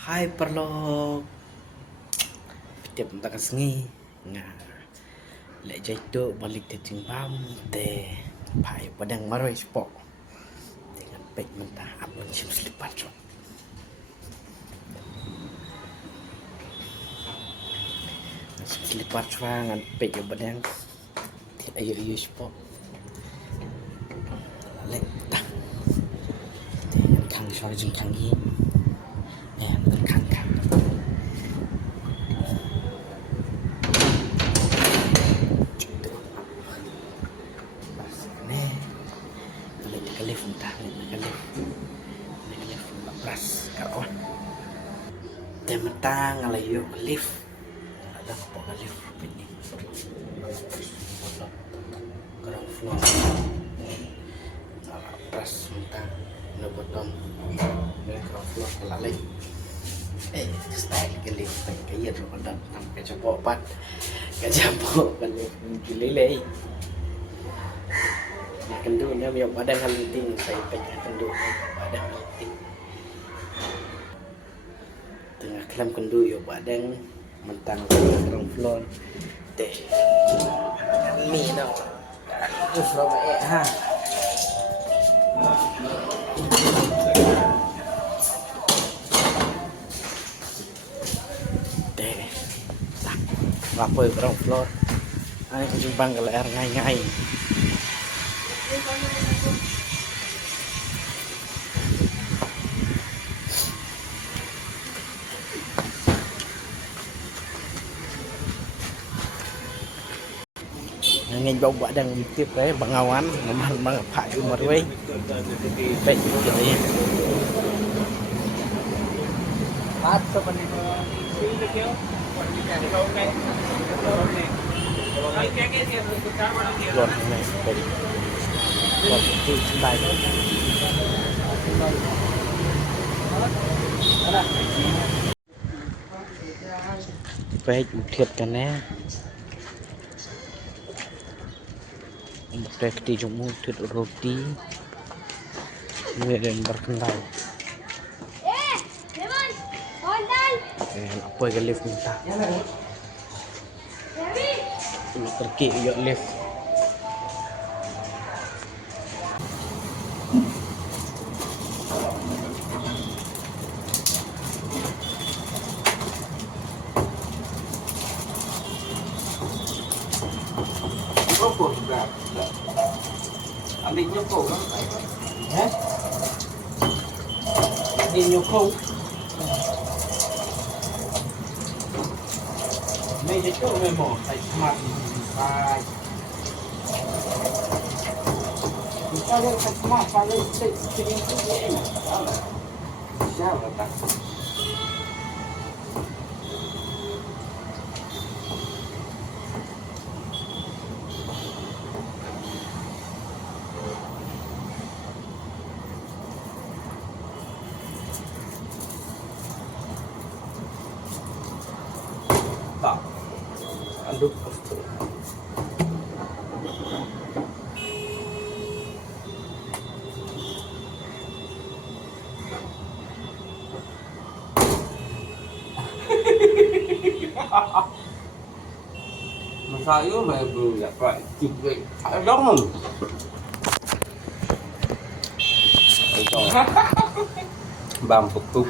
Hai perlo tiap tak sengi nga lek jaitu balik te timbam te pai padang maroi spok dengan pek mentah abon sim selipat so selipat ngan pek yo badang ayo ayo spok lek tah kang so jing kang hi ya kang kang kalif entah kalif pras karo temetang ngalayo kalif ada ko kalif ini ground floor pras mentang na bottom ground floor lalay style kalif kaya ro kada sampai cepopat kajapo kalif gililay kendu nya yang padang halinting saya pegang kendu padang halinting tengah kelam kendu yo padang mentang ground floor teh ni no terus roba ha teh tak apa ground floor ai jumpang kalau air ngai-ngai ngay bau bak đang tiếp cái bằng awan mà phải mà rồi vậy kiểu này phát cho mình lột này lột từ bài phải thiệt cả nè Prakti jumlah roti dan berkendal. Apa yang lift minta? Nak pergi yuk lift. Đi nhúc cổ lắm Hả? Đi nhúc không? Mấy cái chỗ này mỏ phải mặt phải sao đây phải mặt phải đây thì cái gì này sao là ta aduk masa itu mày vừa gặp lại chụp vậy phải đóng không bằng phục tục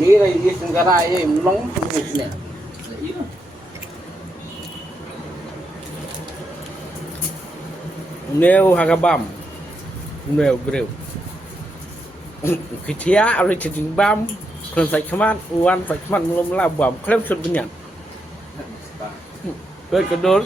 Ni đây đi sang gara ấy nóng bụt nè. Neu hagabam. Neu breu. Kitia alai cacing bam. Kalau saya keman, uan saya keman belum labam. Klaim sudah banyak. Kedul.